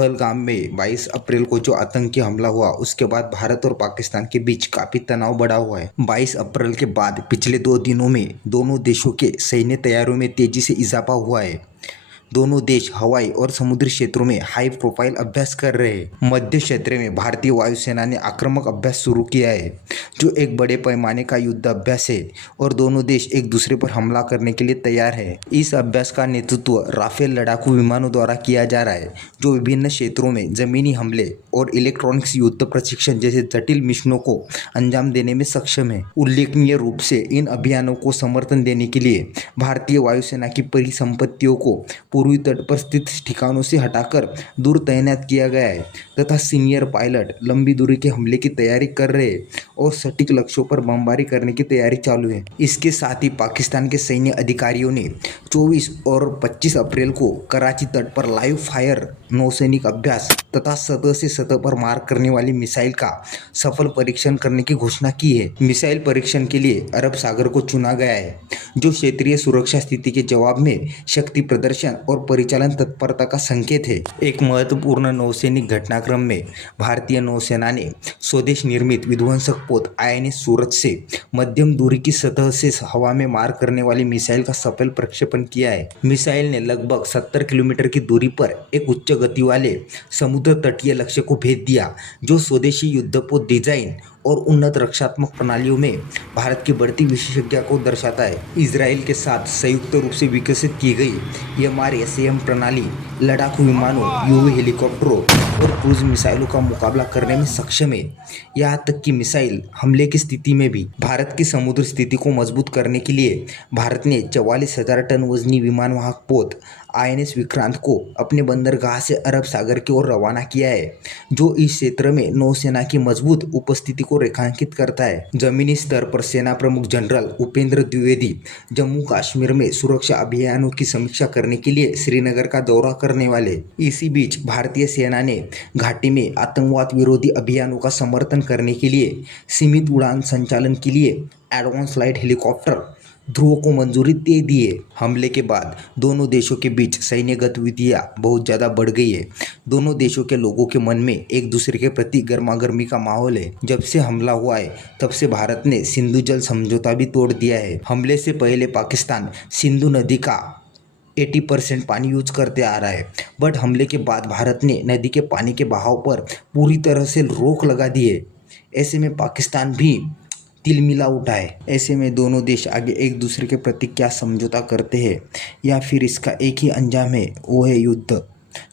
पहलगाम में 22 अप्रैल को जो आतंकी हमला हुआ उसके बाद भारत और पाकिस्तान के बीच काफी तनाव बढ़ा हुआ है। 22 अप्रैल के बाद पिछले 2 दिनों में दोनों देशों के सैन्य तैयारियों में तेजी से इजाफा हुआ है। दोनों देश हवाई और समुद्री क्षेत्रों में हाई प्रोफाइल अभ्यास कर रहे हैं। मध्य क्षेत्र में भारतीय वायुसेना ने आक्रामक अभ्यास शुरू किया है, जो एक बड़े पैमाने का युद्ध अभ्यास है और दोनों देश एक दूसरे पर हमला करने के लिए तैयार है। इस अभ्यास का नेतृत्व राफेल लड़ाकू विमानों द्वारा किया जा रहा है, जो विभिन्न क्षेत्रों में जमीनी हमले और इलेक्ट्रॉनिक्स युद्ध प्रशिक्षण जैसे जटिल मिशनों को अंजाम देने में सक्षम है। उल्लेखनीय रूप से इन अभियानों को समर्थन देने के लिए भारतीय वायुसेना की परिसंपत्तियों को पूर्वी तट पर स्थित ठिकानों से हटाकर दूर तैनात किया गया है तथा सीनियर पायलट लंबी दूरी के हमले की तैयारी कर रहे हैं और सटीक लक्ष्यों पर बमबारी करने की तैयारी चालू है। इसके साथ ही पाकिस्तान के सैन्य अधिकारियों ने 24 और 25 अप्रैल को कराची तट पर लाइव फायर नौसैनिक अभ्यास तथा सतह से सतह पर मार करने वाली मिसाइल का सफल परीक्षण करने की घोषणा की है। मिसाइल परीक्षण के लिए अरब सागर को चुना गया है, जो क्षेत्रीय सुरक्षा स्थिति के जवाब में शक्ति प्रदर्शन और परिचालन तत्परता का संकेत है। एक महत्वपूर्ण नौसैनिक घटनाक्रम में भारतीय नौसेना ने स्वदेश निर्मित विध्वंसक पोत INS सूरज से मध्यम दूरी की सतह से हवा में मार करने वाली मिसाइल का सफल प्रक्षेपण किया है। मिसाइल ने लगभग 70 किलोमीटर की दूरी पर एक उच्च गति वाले समुद्र तटीय लक्ष्य को भेद दिया, जो स्वदेशी युद्धपोत डिजाइन और उन्नत रक्षात्मक प्रणालियों में भारत की बढ़ती विशेषज्ञता को दर्शाता है। इजराइल के साथ संयुक्त रूप से विकसित की गई MRSAM प्रणाली लड़ाकू विमानों, UAV हेलीकॉप्टरों और क्रूज मिसाइलों का मुकाबला करने में सक्षम है। यहाँ तक कि मिसाइल हमले की स्थिति में भी भारत की समुद्र स्थिति को मजबूत करने के लिए भारत ने 44,000 टन वजनी विमानवाहक पोत INS विक्रांत को अपने बंदरगाह से अरब सागर की ओर रवाना किया है, जो इस क्षेत्र में नौसेना की मजबूत उपस्थिति को रेखांकित करता है। जमीनी स्तर पर सेना प्रमुख जनरल उपेंद्र द्विवेदी जम्मू कश्मीर में सुरक्षा अभियानों की समीक्षा करने के लिए श्रीनगर का दौरा करने वाले। इसी बीच भारतीय सेना ने घाटी में आतंकवाद विरोधी अभियानों का समर्थन करने के लिए सीमित उड़ान संचालन के लिए एडवांस लाइट हेलीकॉप्टर ध्रुव को मंजूरी दे दी है। हमले के बाद दोनों देशों के बीच सैन्य गतिविधियां बहुत ज़्यादा बढ़ गई है। दोनों देशों के लोगों के मन में एक दूसरे के प्रति गर्मागर्मी का माहौल है। जब से हमला हुआ है तब से भारत ने सिंधु जल समझौता भी तोड़ दिया है। हमले से पहले पाकिस्तान सिंधु नदी का 80% पानी यूज करते आ रहा है, बट हमले के बाद भारत ने नदी के पानी के बहाव पर पूरी तरह से रोक लगा दी है। ऐसे में पाकिस्तान भी तिलमिला उठा है। ऐसे में दोनों देश आगे एक दूसरे के प्रति क्या समझौता करते हैं या फिर इसका एक ही अंजाम है, वो है युद्ध,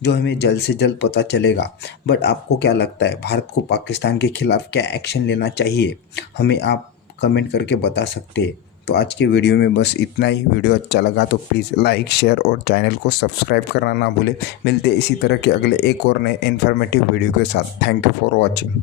जो हमें जल्द से जल्द पता चलेगा। बट आपको क्या लगता है, भारत को पाकिस्तान के खिलाफ क्या एक्शन लेना चाहिए? हमें आप कमेंट करके बता सकते हैं। तो आज के वीडियो में बस इतना ही। वीडियो अच्छा लगा तो प्लीज़ लाइक, शेयर और चैनल को सब्सक्राइब करना ना भूलें। मिलते इसी तरह के अगले एक और नए इन्फॉर्मेटिव वीडियो के साथ। Thank you for watching.